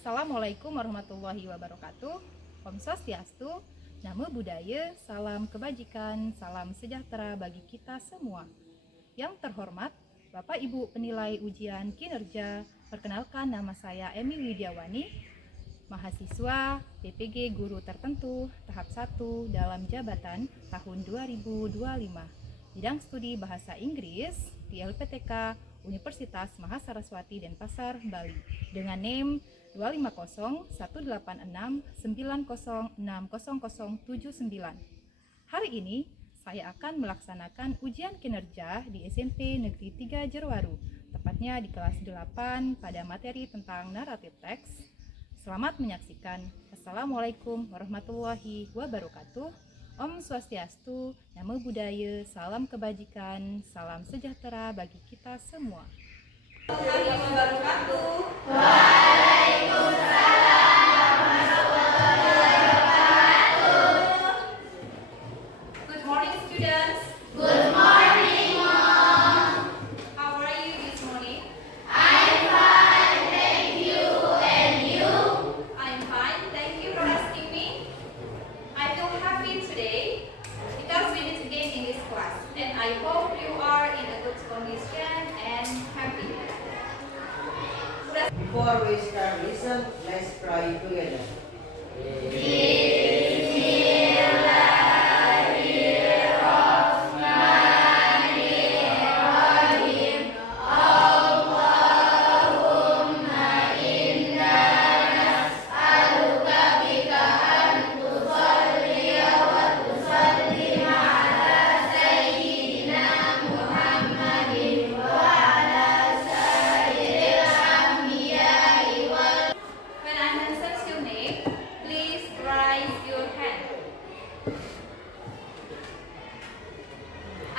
Assalamualaikum warahmatullahi wabarakatuh. Om Swastiastu, Namo Buddhaya, salam kebajikan, salam sejahtera bagi kita semua. Yang terhormat, Bapak Ibu penilai ujian kinerja, perkenalkan nama saya Emi Widiawani, mahasiswa PPG Guru Tertentu tahap 1 dalam jabatan tahun 2025, bidang studi Bahasa Inggris di LPTK Universitas Mahasaraswati Denpasar, Bali, dengan NIM 2501869060079. Hari ini saya akan melaksanakan ujian kinerja di SMP Negeri 3 Jerwaru, tepatnya di kelas 8 pada materi tentang naratif teks. Selamat menyaksikan. Assalamualaikum warahmatullahi wabarakatuh. Om Swastiastu, Namo Buddhaya, salam kebajikan, salam sejahtera bagi kita semua. Warahmatullahi wabarakatuh. Good morning, students. Good morning, Mom. How are you this morning? I'm fine, thank you. And you? I'm fine. Thank you for asking me. I feel happy today because we meet again in this class, and I hope you are in a good condition and happy. Before we start lesson, let's pray together. When I mention your name, please raise your hand.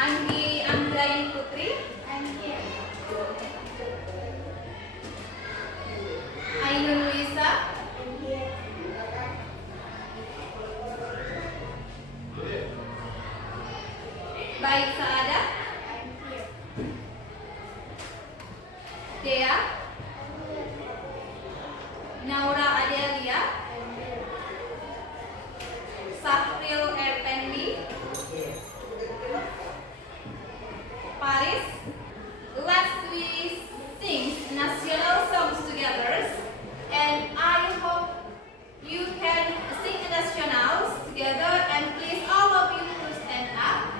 Anggi Anggraini Putri, I'm here. Ainun Lisa, I'm here. Baik Saada, I'm here. Dea, Naura Adelia, I'm here. Safril Erpendi, Paris. Let's we sing national songs together, and I hope you can sing nationals together. And please all of you to stand up.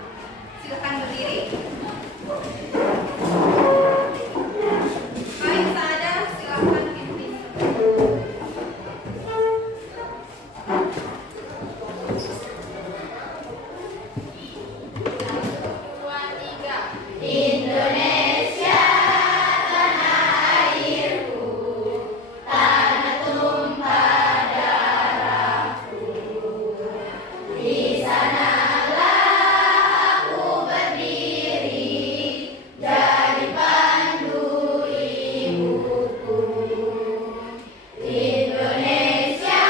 Silakan berdiri. Baik Saada, silakan pimpin. 2, 3. Indonesia, tanah airku, tanah tumpah darahku. Di sanalah aku berdiri, jadi pandu ibuku. Indonesia,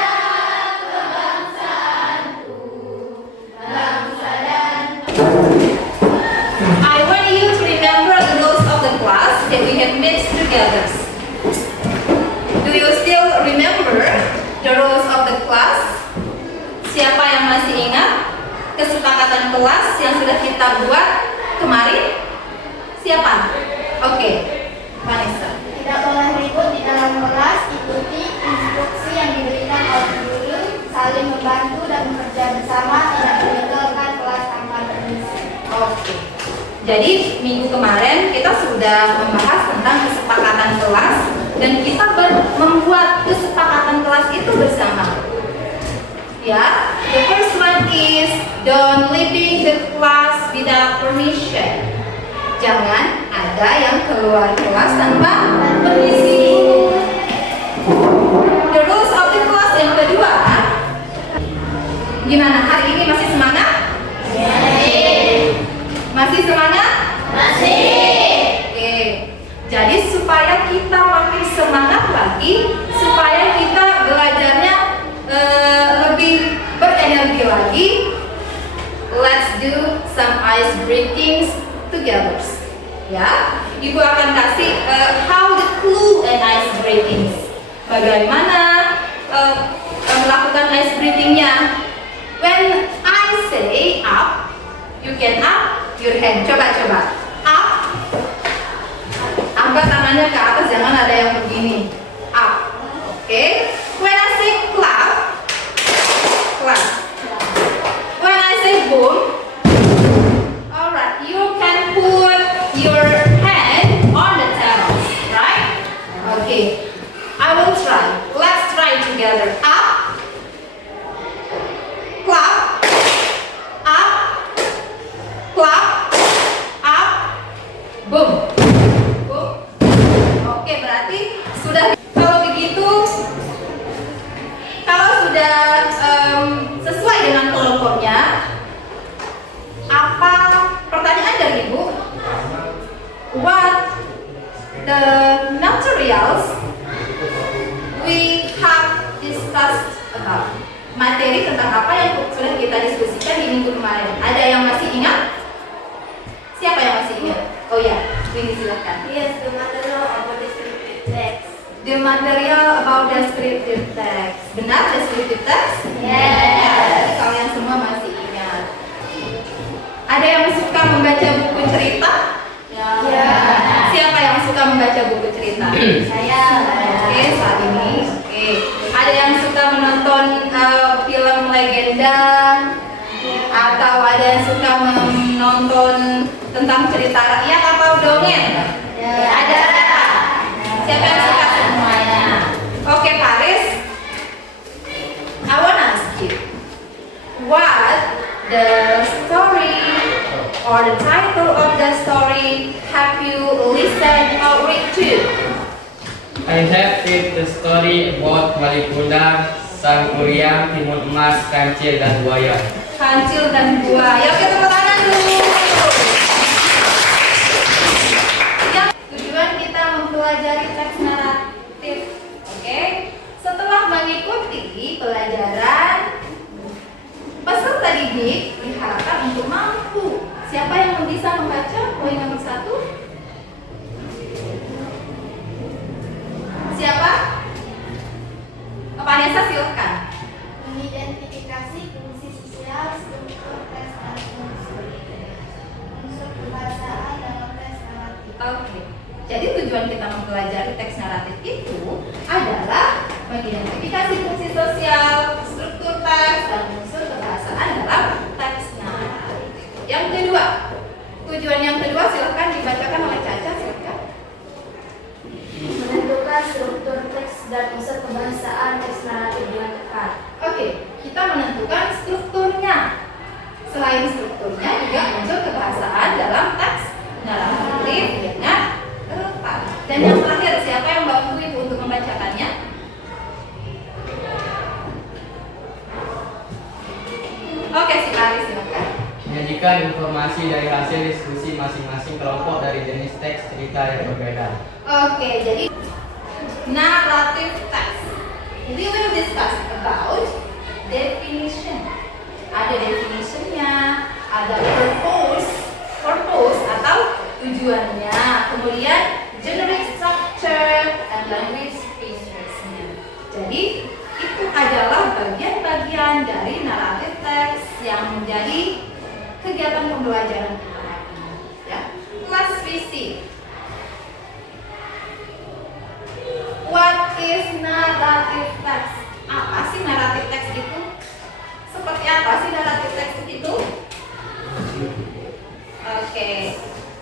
kebangsaanku, bangsa dan I want you to remember the rules of the class that we have made together. Do you still remember the rules of the class? Siapa yang masih ingat kesepakatan kelas yang sudah kita buat kemarin? Siapa? Oke, Vanessa. tidak boleh ribut di dalam kelas, ikuti instruksi yang diberikan oleh guru, saling membantu dan bekerja bersama, tidak meninggalkan kelas tanpa permisi. Oke. Jadi minggu kemarin kita sudah membahas tentang kesepakatan kelas dan kita membuat kesepakatan kelas itu bersama. Ya, the first one is don't leaving the class without permission. Jangan ada yang keluar kelas tanpa permisi. The rules of the class yang kedua. Gimana, hari ini masih semangat? Masih semangat? Oke. Jadi supaya kita makin semangat lagi, supaya kita belajarnya lebih berenergi lagi, let's do some ice breaking together. Ya, Ibu akan kasih how the clue and ice breaking. Bagaimana melakukan ice breathing-nya? When I say up, you can up your hand. Coba. Up. Angkat tangannya ke atas, jangan ada yang begini. Up. Oke. When I say clap, clap. When I say boom, alright, you can put your hand on the table, right? Okay. I will try. Let's try together. Up. Clap. Up. Clap. Up. Boom. Boom. Oke, berarti sudah. Kalau begitu, kalau sudah sesuai dengan kelompoknya, apa pertanyaan dari Ibu? What the materials we have discussed about? Materi tentang apa yang sudah kita diskusikan di minggu kemarin. Ada yang masih ingat? Siapa yang masih ingat? Oh ya, ini silakan. Yes, the material of the descriptive text. The material about descriptive text. Benar descriptive text? Yes. Kalian semua masih ingat. Ada yang suka membaca buku cerita? Ya. Siapa yang suka membaca buku cerita? Saya. Oke, saat ini. Oke. Ada yang suka menonton film legenda? Atau ada yang suka menonton tentang cerita rakyat atau dongeng? Ada. Siapa yang suka semuanya? Oke, Paris. I wanna ask you, what the story or the title of the story have you listened or read to? I have read the story about Malikunda, Sang Kuryang, Timun Emas, Kancil, dan Buaya. Kancil dan buaya. Oke, tepuk tangan dulu. Yang tujuan kita mempelajari teks naratif. Oke. Setelah mengikuti pelajaran, peserta didik diharapkan untuk mampu. Siapa yang bisa membaca poin nomor 1? Siapa? Vanessa, silakan. Mengidentifikasi fungsi sosial, struktur teks dan unsur kebahasaan dalam teks naratif. Oke. Jadi tujuan kita mempelajari teks naratif itu adalah mengidentifikasi fungsi sosial, struktur teks, dan unsur kebahasaan dalam teks naratif. Yang kedua, tujuan yang kedua silakan dibacakan oleh Caca, silakan. Menentukan struktur teks dan unsur kebahasaan teks naratif dengan tepat. Oke, kita menentukan strukturnya. Selain strukturnya juga unsur kebahasaan dalam teks naratif dengan tepat. Dan yang terakhir, siapa yang bantu Ibu untuk membacakannya? Oke, si Aris silakan. Menyajikan informasi dari hasil diskusi masing-masing kelompok dari jenis teks cerita yang berbeda. Oke, jadi narrative text. We will discuss about definition. Ada definitionnya, ada purpose atau tujuannya, kemudian generic structure and language features. Jadi itu adalah bagian-bagian dari narrative text yang menjadi kegiatan pembelajaran kita hari ini. Ya, let's see. What is narrative text? Apa sih narrative text itu? Seperti apa sih narrative text itu? Oke.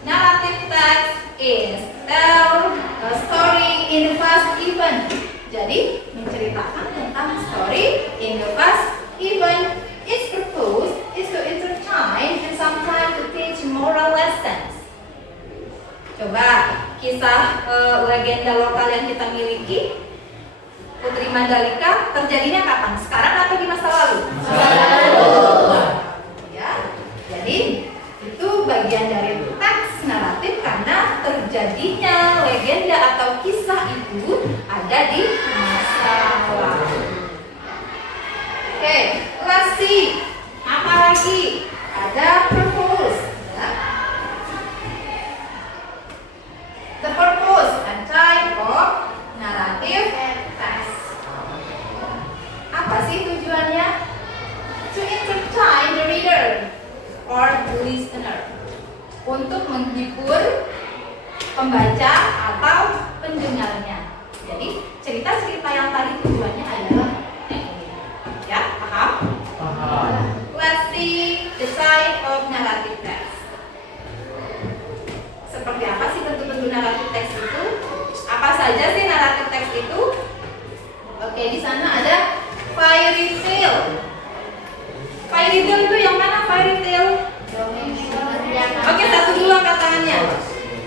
Narrative text is tell a story in the past event. Jadi menceritakan tentang story in the past event. Its purpose is to entertain and sometimes to teach moral lessons. Coba kisah legenda lokal yang kita miliki, Putri Mandalika, terjadinya kapan? Sekarang atau di masa lalu? Ya, jadi itu bagian dari teks naratif karena terjadinya legenda atau kisah itu ada di masa lalu. Oke, let's see. Apa lagi? Ada purpose. Ya. The purpose and type of narrative text. listener. Untuk menghibur pembaca atau pendengarnya. Jadi cerita-cerita yang tadi tujuannya adalah ya, paham? Paham. Let's see the type of narrative text. Seperti apa sih bentuk-bentuk narrative text itu? Apa saja sih narrative text itu? Oke, di sana ada fairy tale. Fairy tale itu yang mana fairy tale? Oke, satu dulu angkat tangannya.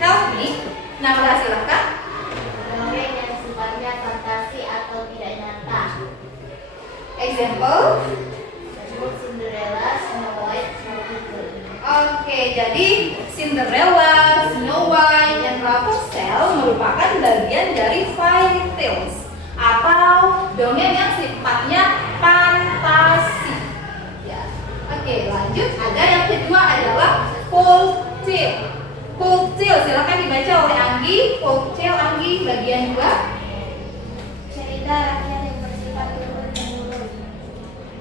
Help me. Nah, silahkan. Dongeng yang sifatnya fantasi atau tidak nyata. Example. Buku Cinderella, Snow White, Rapunzel. Oke, jadi Cinderella, Snow White, dan Rapunzel merupakan bagian dari fairy tales atau dongeng yang sifatnya fantasi. Ya. Oke, lanjut. Ada yang kedua adalah folk tale. Folk tale silakan dibaca oleh Anggi. Folk tale Anggi bagian 2. Cerita rakyat yang bersifat turun-temurun,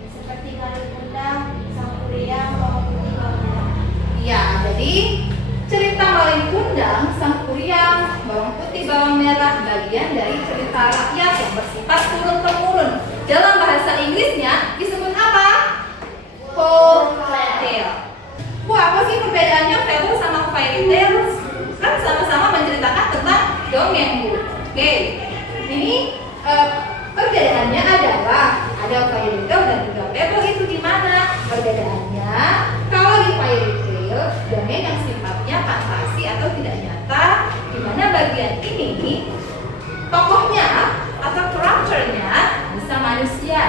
seperti Kali Kundang, Sang Kuryang, Bawang Putih, Bawang Merah. Ya, jadi cerita Malin Kundang, Sang Kuryang, Bawang Putih, Bawang Merah bagian dari cerita rakyat yang bersifat turun-temurun. Dalam bahasa Inggrisnya disebut apa? Folk tale. Bu, apa sih perbedaannya fable sama fairy tales? Kan sama-sama menceritakan tentang dongeng, Bu. Oke, ini perbedaannya adalah ada fairy tale dan juga fable. Itu di mana perbedaannya? Kalau di fairy tale, dongeng yang sifatnya fantasi atau tidak nyata, di mana bagian ini tokohnya atau karakternya bisa manusia.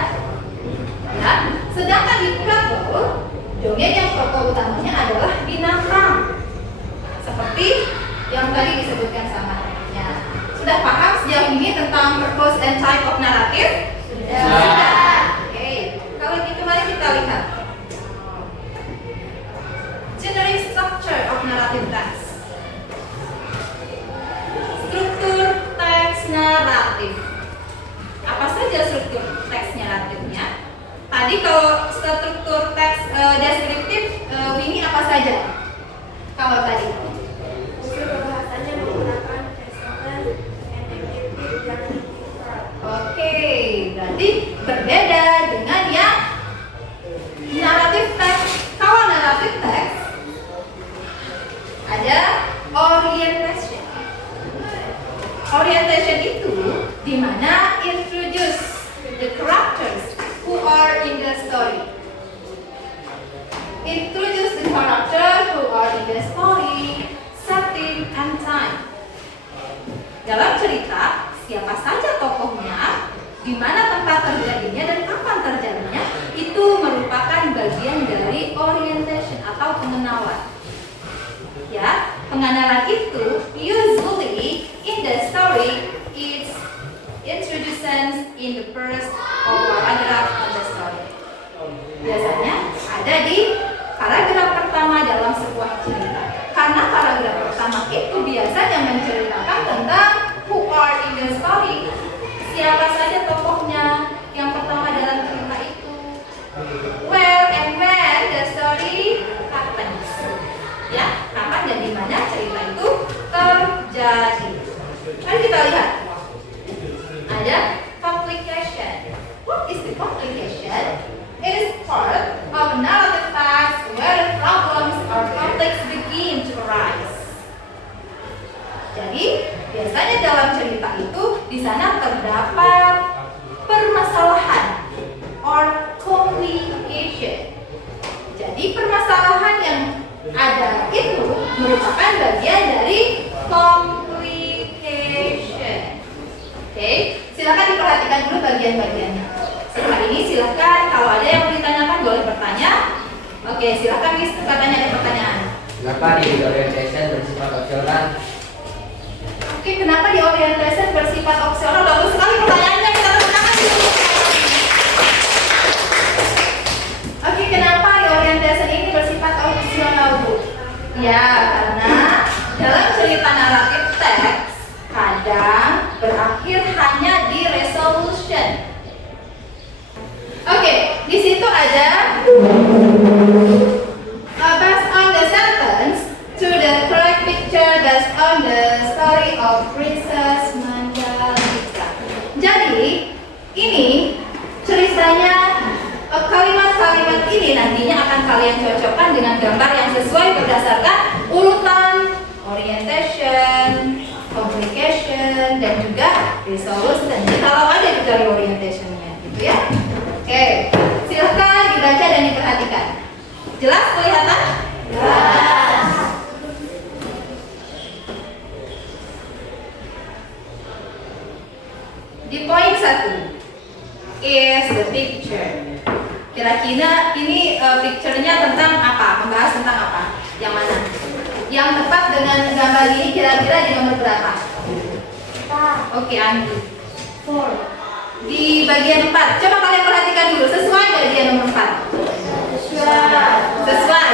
Ya, sedangkan di fable, dongeng yang tokoh utamanya adalah binatang. Seperti yang tadi disebutkan sama temannya. Sudah paham sejauh ini tentang purpose and type of narrative? Sudah. Oke, kalau gitu mari kita lihat generic structure of narrative text. Struktur teks naratif. Apa saja struktur teks naratifnya? Tadi kalau struktur teks deskriptif, ini apa saja? Kalau tadi Unsur pembahasannya menggunakan presenter, indikatif, dan literal. oke, berarti berbeda dengan yang naratif teks. Kalau naratif teks ada orientation. Orientation itu di mana introduce the characters who are in the story. Introduce the character who are in the story, setting, and time. Dalam cerita, siapa saja tokohnya, di mana tempat terjadinya dan kapan terjadinya, itu merupakan bagian dari orientation atau pengenalan. Ya, pengenalan itu usually in the story is introductions in the first of paragraph of the story. Biasanya ada di paragraf pertama dalam sebuah cerita. Karena paragraf pertama itu biasanya menceritakan tentang who are in the story. Siapa saja tokohnya yang pertama dalam cerita itu. Where and when the story happens. Ya, kapan dan di mana cerita itu terjadi. Mari kita lihat. Ada complication. What is the complication? It is part of a narrative text where the problems or conflicts begin to arise. Jadi, biasanya dalam cerita itu di sana terdapat permasalahan or complication. Jadi, permasalahan yang ada itu merupakan bagian dari complication. Oke, silakan diperhatikan dulu bagian-bagiannya. Setelah ini silakan kalau ada yang mau ditanyakan boleh bertanya. Oke, silakan Miss, katanya ada pertanyaan. Kenapa di orientation bersifat opsional? Oke, kenapa di orientation bersifat opsional? Bagus sekali pertanyaannya, kita tepuk tangan dulu. Oke, kenapa di orientation ini bersifat opsional, Bu? Ya, karena dalam cerita naratif teks kadang berakhir hanya di resolution. Oke, di situ ada based on the set Jadi ini ceritanya kalimat-kalimat ini nantinya akan kalian cocokkan dengan gambar yang sesuai berdasarkan urutan orientation, communication, dan juga resolution. Jadi kalau ada juga reorientationnya, gitu ya. Oke, silahkan dibaca dan diperhatikan. Jelas kelihatan? Jelas. Di poin 1 is the picture. Kira-kira ini picture-nya tentang apa? Membahas tentang apa? Yang mana? Yang tepat dengan gambar ini kira-kira di nomor berapa? Oke, Andi. 4. Di bagian 4. Coba kalian perhatikan dulu, sesuai nggak dia nomor 4? Sesuai.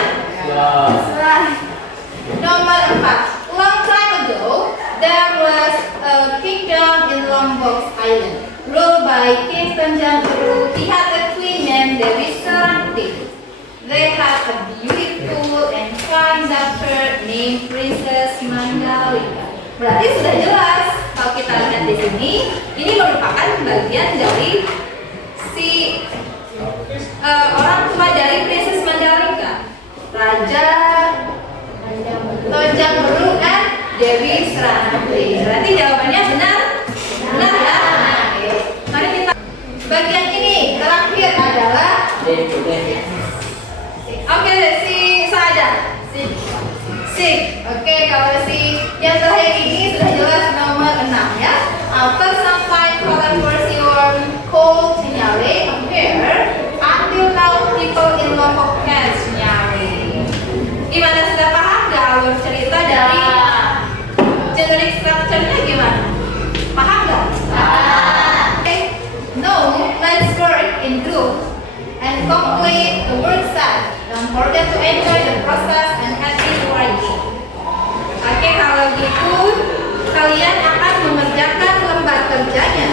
Nomor 4. Long time ago, there was a kingdom in Lombok Island, ruled by King Tanjang Peru. He had a queen named Dewi Sarati. They had a beautiful and fine daughter named Princess Mandalika. Berarti sudah jelas kalau kita lihat di sini, ini merupakan bagian dari si orang tua dari Princess Mandalika, Raja Tonjang Beru dan Dewi Sarati. Berarti jawabannya benar? Benar ya? Oke. Mari kita bagian ini terakhir adalah oke, si Sada. Sik. Oke, kalau si yang terakhir ini sudah jelas nomor 6 ya. After some time controversy or cold Nyale appear, until now people in Lombok as Nyale. Gimana, sudah paham nggak alur cerita dari generic structure-nya gimana? Paham nggak? Okay. No, let's work in group and complete the work set. Don't forget to enjoy the process and happy writing. Oke, kalau gitu kalian akan mengerjakan lembar kerjanya.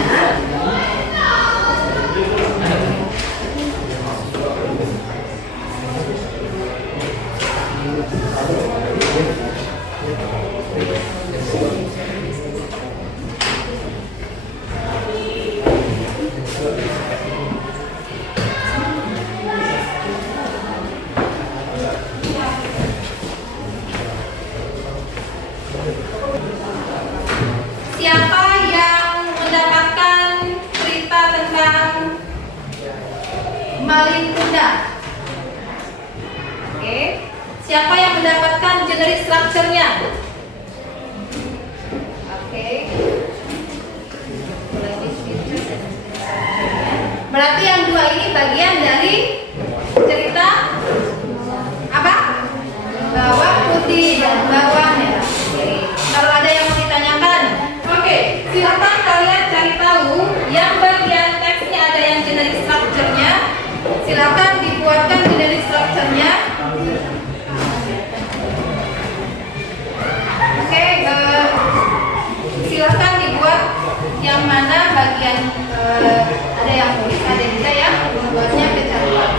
Siapa yang mendapatkan cerita tentang Malin Kundang? Oke. Siapa yang mendapatkan generic structure-nya? Oke. Berarti yang dua ini bagian dari cerita apa? Bawang putih dan bawang merah. Oke. Kalau ada yang mau ditanyakan, oke, silakan kalian cari tahu yang bagian teksnya ada yang generic structure-nya. Silakan dibuatkan generic structure-nya. Oke, silakan dibuat yang mana bagian ada yang tulis, ada juga yang membuatnya kecantikan.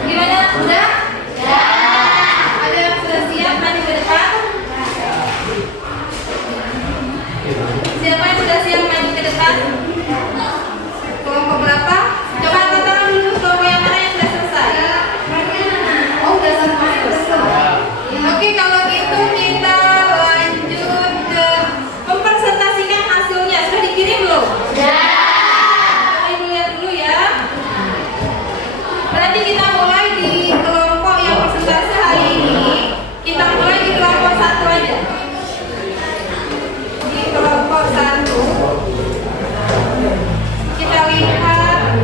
Gimana? Udah? Ya. Ada yang sudah siap maju ke depan? Siapa yang sudah siap maju ke depan? Kelompok berapa? Coba angkat tangan dulu, kelompok yang mana yang sudah selesai? Oh, udah semua selesai. Oke, kalau gitu kita lanjut ke mempresentasikan hasilnya. Sudah dikirim belum? Ibu lihat dulu ya. Berarti kita mulai di kelompok yang presentasi hari ini. Kita mulai di kelompok 1 aja. Di kelompok 1 kita lihat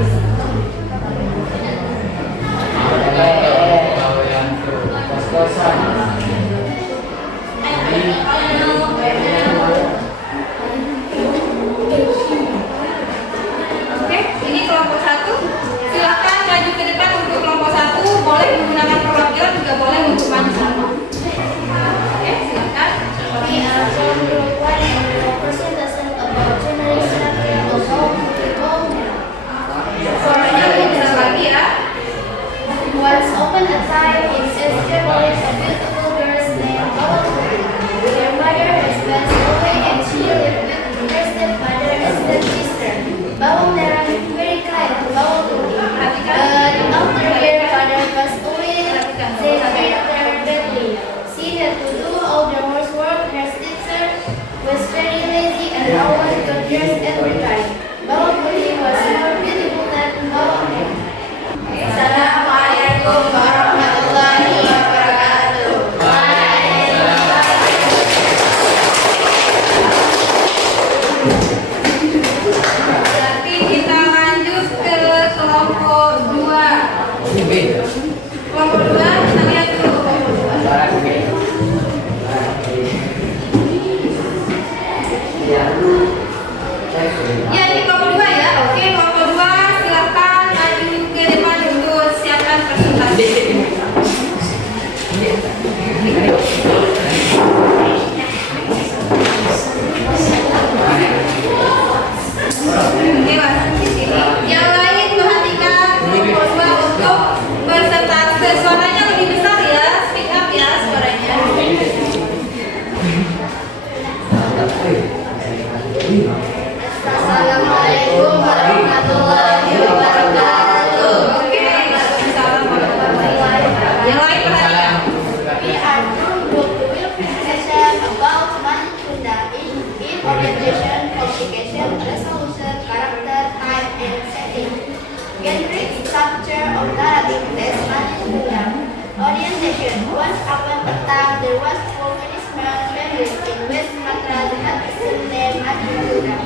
studying tes Madinah. Orientation. Once upon a time, there was a Portuguese family in West Sumatra that is named Madinah.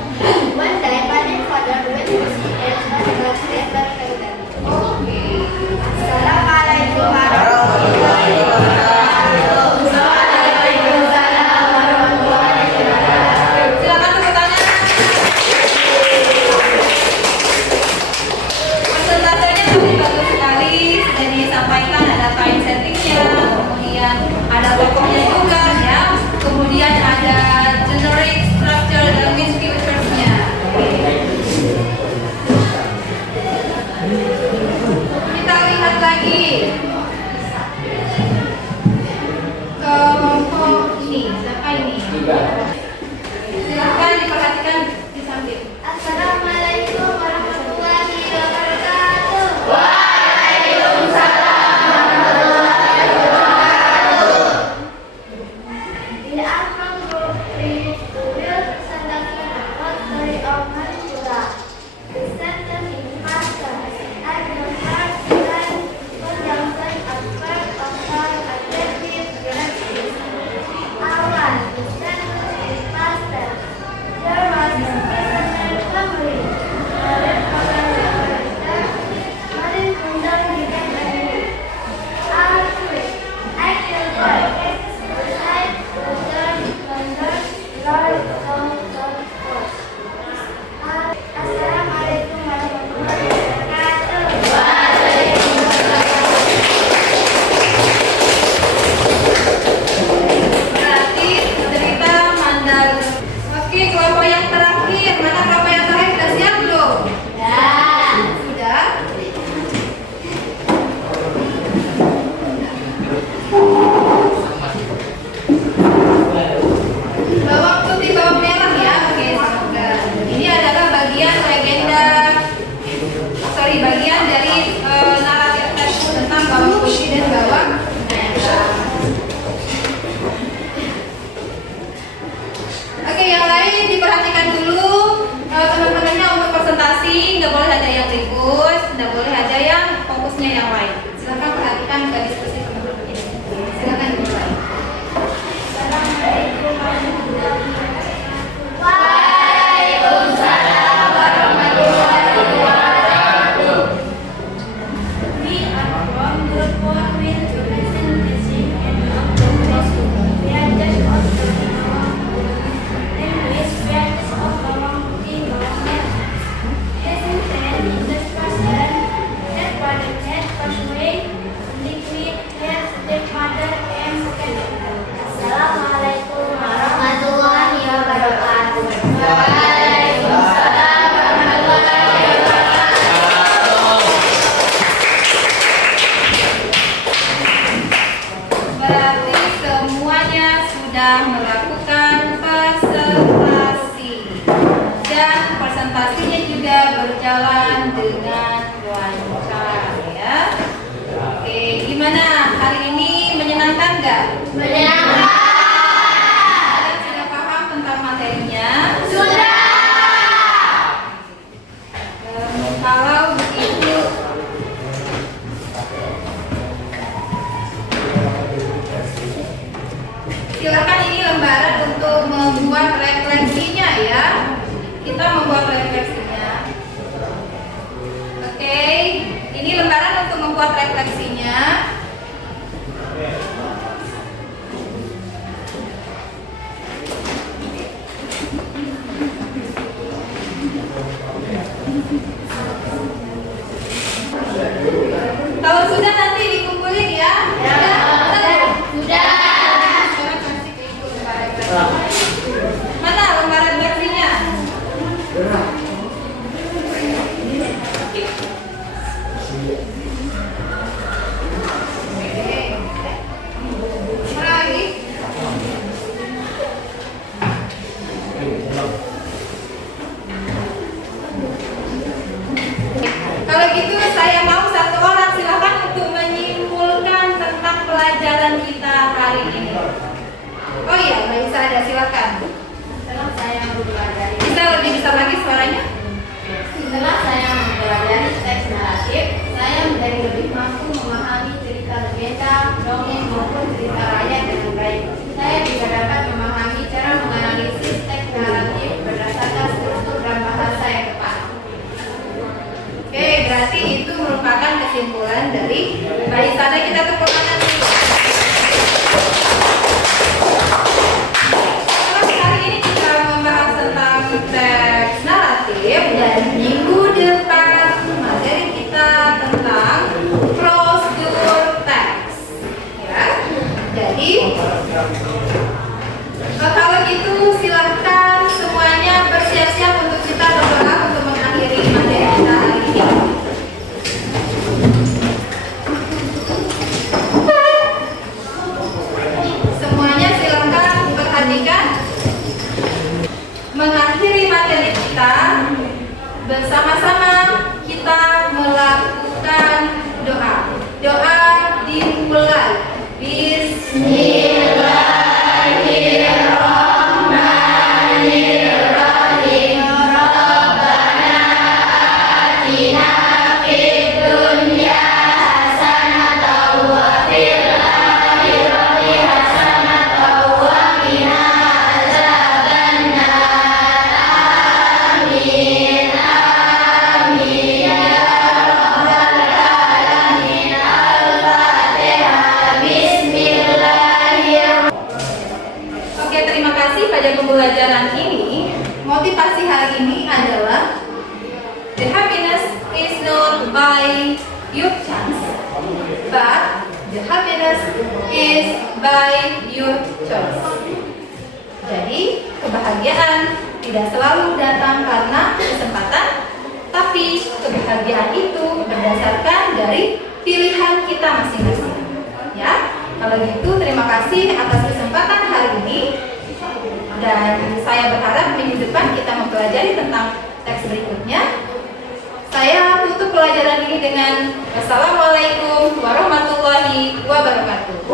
One day, my father went to see a Madinah never heard. Assalamualaikum warahmatullahi wabarakatuh. Silakan tepuk tangan. Presentasenya tadi bagus sekali, sudah disampaikan ada time settingnya, kemudian ada tokohnya juga ya, kemudian ada generic structure dan with features-nya. Kita lihat lagi kelompok ini, siapa ini? Silakan diperhatikan di samping. Assalamualaikum warahmatullahi wabarakatuh. We are from group 3. We will present about story of Madinah. The sentence in master. I will first learn conjunction as part of our adjective phrases. Awal. The sentence in master. There was a prisoner family. Marin Kundang began anew. I killed boy. Beside the third thunder, Lord force. Assalamualaikum warahmatullahi wabarakatuh. Berarti cerita mandal. Oke, kelompok yang terakhir. Mana kelompok yang terakhir? Sudah siap belum? Sudah. Bawang putih, bawang merah ya. Oke, semoga. Ini adalah bagian legenda. Bagian dari naratif teks tentang bawang putih dan bawang merah. Oke, yang lain diperhatikan dulu teman-temannya untuk presentasi, nggak boleh ada yang request, nggak boleh ada yang fokusnya yang lain. Silakan perhatikan ke diskusi teman-teman ini. Silakan dimulai. Assalamualaikum warahmatullahi wabarakatuh. Waalaikumsalam warahmatullahi wabarakatuh. We are from group 4 with presentation and observation. We are just observing bawang putih. English, we are just of bawang putih, bawang merah. Present tense in the person, stepfather, head, first way, liquid, hair, stepmother, and second. Assalamualaikum warahmatullahi wabarakatuh. Waalaikumsalam warahmatullahi wabarakatuh. Berarti semuanya sudah melakukan presentasi dan presentasinya juga berjalan dengan lancar ya. Oke, gimana hari ini, menyenangkan nggak? Menyenangkan. Kalian sudah paham tentang materinya? Sudah. Kalau begitu, silakan ini lembaran untuk membuat refleksinya ya. Kita membuat refleksinya. Oke, ini lembaran untuk membuat refleksinya. Kalau sudah nanti dikumpulin ya. Sudah. Sekarang kasih ke ibu lembar refleksi. Mana lembar refleksinya? Mana lagi? Kalau gitu saya mau satu orang silakan untuk menyimpulkan tentang pelajaran kita hari ini. Oh iya, Mbak Isa ada, silakan. Setelah saya mempelajari Bisa lebih besar lagi suaranya? Setelah saya mempelajari teks naratif, saya menjadi lebih mampu memahami cerita legenda, dongeng maupun cerita rakyat dengan baik. Saya juga dapat memahami cara menganalisis teks naratif berdasarkan struktur dan bahasa yang tepat. Oke, berarti itu merupakan kesimpulan dari barisannya. Kita tepuk tangan dulu. Kali ini kita membahas tentang teks naratif dan minggu depan materi kita tentang prosedur teks. Ya, jadi kalau gitu silahkan semuanya bersiap-siap untuk kita berdoa untuk mengakhiri materi kita hari ini. Semuanya silahkan perhatikan. Mengakhiri materi kita, bersama-sama kita melakukan doa. Doa dimulai. Bismillahirrahmanirrahim. Rabbana atina fid dunya hasanatan wa fil akhirati hasanatan wa qina adzabannar. Amin. Amin ya rabbal alamin. Al-Fatihah. Bismillahirrahmanirrahim. Oke, terima kasih pada pembelajaran ini. Motivasi hari ini adalah the happiness is not by your chance, but the happiness is by your choice. Jadi, kebahagiaan tidak selalu datang karena kesempatan, tapi kebahagiaan itu berdasarkan dari pilihan kita masing-masing. Ya, kalau gitu terima kasih atas kesempatan hari ini. Dan saya berharap minggu depan kita mempelajari tentang teks berikutnya. Saya tutup pelajaran ini dengan Wassalamualaikum warahmatullahi wabarakatuh.